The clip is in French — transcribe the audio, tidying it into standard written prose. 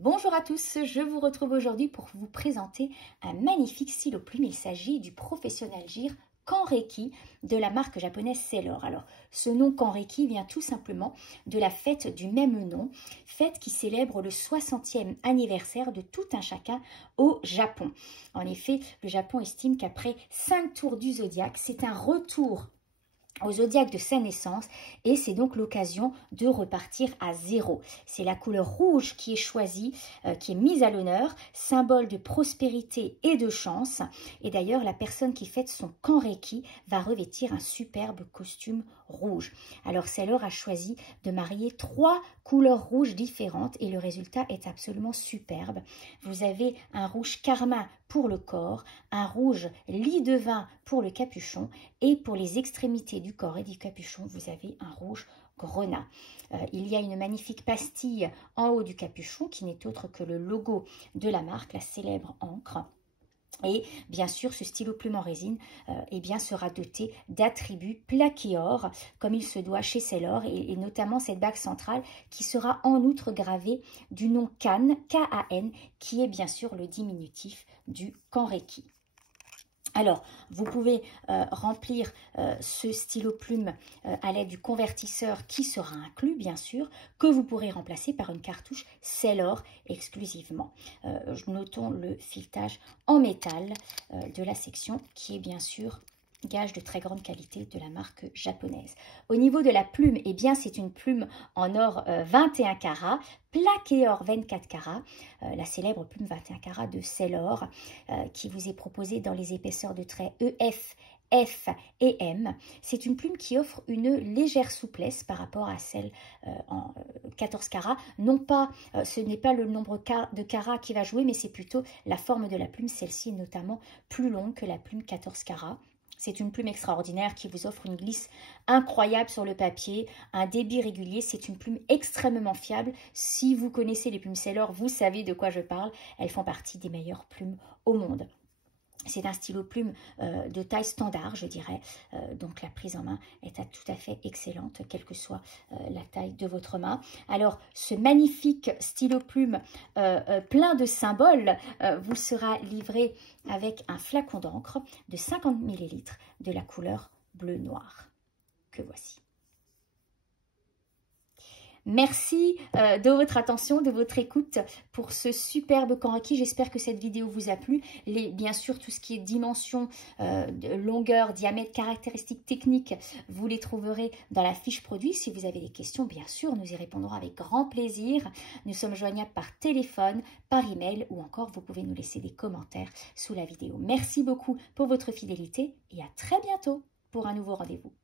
Bonjour à tous, je vous retrouve aujourd'hui pour vous présenter un magnifique stylo plume. Il s'agit du Professional Gear Kanreki de la marque japonaise Sailor. Alors, ce nom Kanreki vient tout simplement de la fête du même nom, fête qui célèbre le 60e anniversaire de tout un chacun au Japon. En effet, le Japon estime qu'après 5 tours du zodiaque, c'est un retour au zodiaque de sa naissance et c'est donc l'occasion de repartir à zéro. C'est la couleur rouge qui est choisie, qui est mise à l'honneur, symbole de prospérité et de chance. Et d'ailleurs, la personne qui fête son Kanreki va revêtir un superbe costume rouge. Alors, Sailor a choisi de marier 3 couleurs rouges différentes et le résultat est absolument superbe. Vous avez un rouge carmin pour le corps, un rouge lit de vin pour le capuchon et pour les extrémités du corps et du capuchon, vous avez un rouge grenat. Il y a une magnifique pastille en haut du capuchon qui n'est autre que le logo de la marque, la célèbre encre. Et bien sûr, ce stylo plume en résine sera doté d'attributs plaqués or, comme il se doit chez Sailor, et notamment cette bague centrale qui sera en outre gravée du nom Kan, K-A-N, qui est bien sûr le diminutif du Kanreki. Alors, vous pouvez remplir ce stylo plume à l'aide du convertisseur qui sera inclus, bien sûr, que vous pourrez remplacer par une cartouche Sailor exclusivement. Notons le filetage en métal de la section qui est bien sûr gage de très grande qualité de la marque japonaise. Au niveau de la plume, eh bien c'est une plume en or 21 carats, plaqué or 24 carats, la célèbre plume 21 carats de Sailor qui vous est proposée dans les épaisseurs de trait EF, F et M. C'est une plume qui offre une légère souplesse par rapport à celle en 14 carats. Non pas, ce n'est pas le nombre de carats qui va jouer, mais c'est plutôt la forme de la plume. Celle-ci est notamment plus longue que la plume 14 carats. C'est une plume extraordinaire qui vous offre une glisse incroyable sur le papier, un débit régulier. C'est une plume extrêmement fiable. Si vous connaissez les plumes Sailor, vous savez de quoi je parle. Elles font partie des meilleures plumes au monde. C'est un stylo plume de taille standard, je dirais. Donc la prise en main est tout à fait excellente, quelle que soit la taille de votre main. Alors, ce magnifique stylo plume plein de symboles vous sera livré avec un flacon d'encre de 50 ml de la couleur bleu-noir que voici. Merci de votre attention, de votre écoute pour ce superbe Kanreki. J'espère que cette vidéo vous a plu. Bien sûr, tout ce qui est dimension, longueur, diamètre, caractéristiques techniques, vous les trouverez dans la fiche produit. Si vous avez des questions, bien sûr, nous y répondrons avec grand plaisir. Nous sommes joignables par téléphone, par email ou encore vous pouvez nous laisser des commentaires sous la vidéo. Merci beaucoup pour votre fidélité et à très bientôt pour un nouveau rendez-vous.